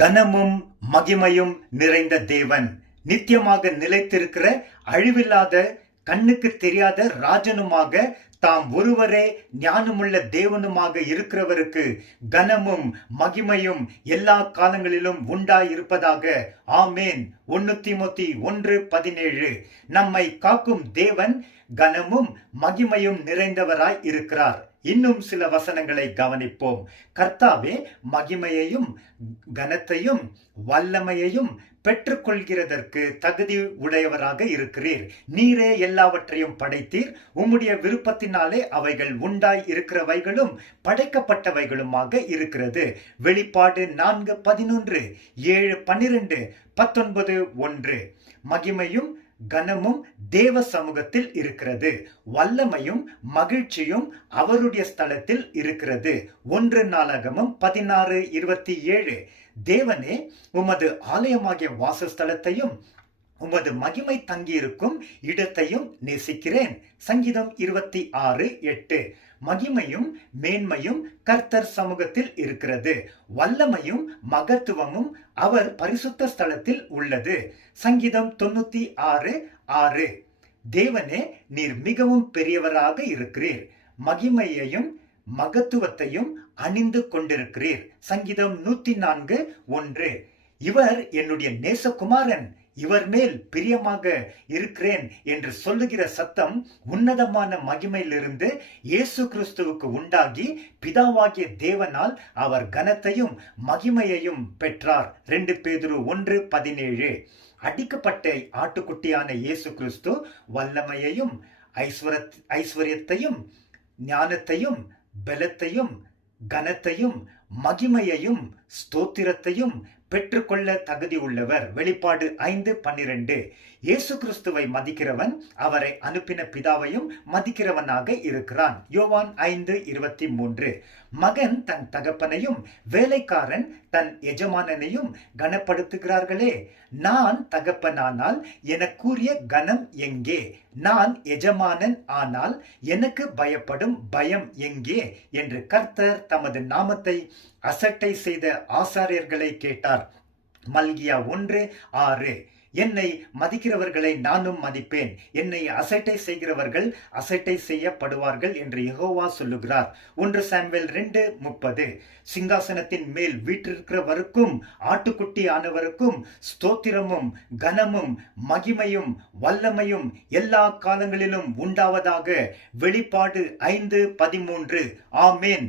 கனமும் மகிமையும் நிறைந்த தேவன், நித்தியமாக நிலைத்திருக்கிற அழிவில்லாத கண்ணுக்கு தெரியாத ராஜனுமாக தாம் ஒருவரே ஞானமுள்ள தேவனுமாக இருக்கிறவருக்கு கனமும் மகிமையும் எல்லா காலங்களிலும் உண்டாயிருப்பதாக. ஆமேன். 1 தீமோத்தி 1:17. நம்மை காக்கும் தேவன் கனமும் மகிமையும் நிறைந்தவராய் இருக்கிறார். இன்னும் சில வசனங்களை கவனிப்போம். கர்த்தாவே மகிமையையும் கனத்தையும் வல்லமையையும் பெற்றுக்கொள்கிறதற்கு தகுதி உடையவராக இருக்கிறீர். நீரே எல்லாவற்றையும் படைத்தீர். உம்முடைய விருப்பத்தினாலே அவைகள் உண்டாய் இருக்கிறவைகளும் படைக்கப்பட்டவைகளுமாக இருக்கிறது. வெளிப்பாடு 4:11, 7:12, 19:1. மகிமையும் கனமும் தேவ சமூகத்தில் இருக்கிறது. வல்லமையும் மகிழ்ச்சியும் அவருடைய ஸ்தலத்தில் இருக்கிறது. 1 நாளாகமம் 16:27. தேவனே, உமது ஆலயமாகிய வாசஸ்தலத்தையும் உமது மகிமை தங்கியிருக்கும் இடத்தையும் நேசிக்கிறேன். சங்கீதம் 26:8. மகிமையும் மேன்மையும் கர்த்தர் சமூகத்தில் இருக்கிறது. வல்லமையும் மகத்துவமும் அவர் பரிசுத்த ஸ்தலத்தில் உள்ளது. சங்கீதம் 96:6. தேவனே, நீர் மிகவும் பெரியவராக இருக்கிறீர். மகிமையையும் மகத்துவத்தையும் அணிந்து கொண்டிருக்கிறீர். சங்கீதம் 104:1. இவர் என்னுடைய நேசகுமாரன், இவர் மேல் பிரியமாக இருக்கிறேன் என்று சொல்லுகிற சத்தம் உன்னதமான மகிமையிலிருந்து இயேசு கிறிஸ்துவுக்கு உண்டாகி பிதாவாகிய தேவனால் அவர் கனத்தையும் மகிமையையும் பெற்றார். 2 பேதுரு 1:17. அடிக்கப்பட்ட ஆட்டுக்குட்டியான இயேசு கிறிஸ்து வல்லமையையும் ஐஸ்வர்யத்தையும் ஞானத்தையும் பலத்தையும் கனத்தையும் மகிமையையும் ஸ்தோத்திரத்தையும் பெற்றுக்கொள்ள தகுதி உள்ளவர். வெளிப்பாடு 5:12. இயேசு கிறிஸ்துவை மதிக்கிறவன் அவரை அனுப்பின பிதாவையும் மதிக்கிறவனாக இருக்கிறான். யோவான் 5:23. மகன் தன் தகப்பனையும் வேலைக்காரன் தன் எஜமானனையும் கனப்படுத்துகிறார்களே, நான் தகப்பனானால் எனக்குரிய கனம் எங்கே? நான் எஜமானன் ஆனால் எனக்கு பயப்படும் பயம் எங்கே என்று கர்த்தர் தமது நாமத்தை அசட்டை செய்த ஆசாரியர்களை கேட்டார். மல்கியா 1:6. என்னை மதிக்கிறவர்களை நானும் மதிப்பேன், என்னை அசட்டை செய்கிறவர்கள் அசட்டை செய்யப்படுவார்கள் என்று யெகோவா சொல்லுகிறார். 1 சாமுவேல் 2:30. சிங்காசனத்தின் மேல் வீற்றிருக்கிறவருக்கும் ஆட்டுக்குட்டி ஆனவருக்கும் ஸ்தோத்திரமும் கனமும் மகிமையும் வல்லமையும் எல்லா காலங்களிலும் உண்டாவதாக. வெளிப்பாடு 5:13. ஆமேன்.